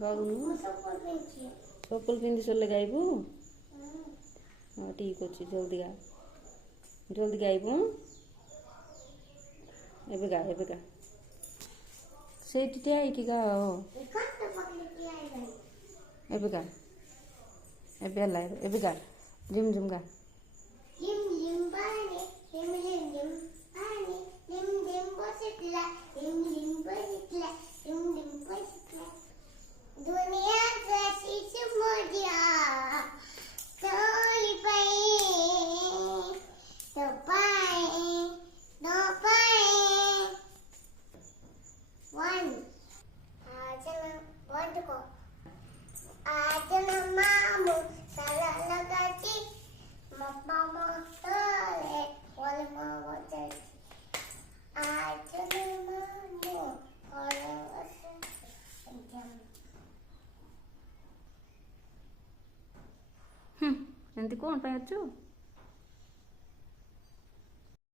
गाउनु चप्पल पिंधि सर गाइबू हाँ ठीक अच्छे जल्दी गाइबू एबे गा से ठिया है कि गा एबे गा एबे हला एबे गा जिम जिम गा दुनिया कैसी समझिया तो पाए वन आज ना मामू साला लगाती मामा तले वाले मामा चली आज ना मामू और एमती कौन पाई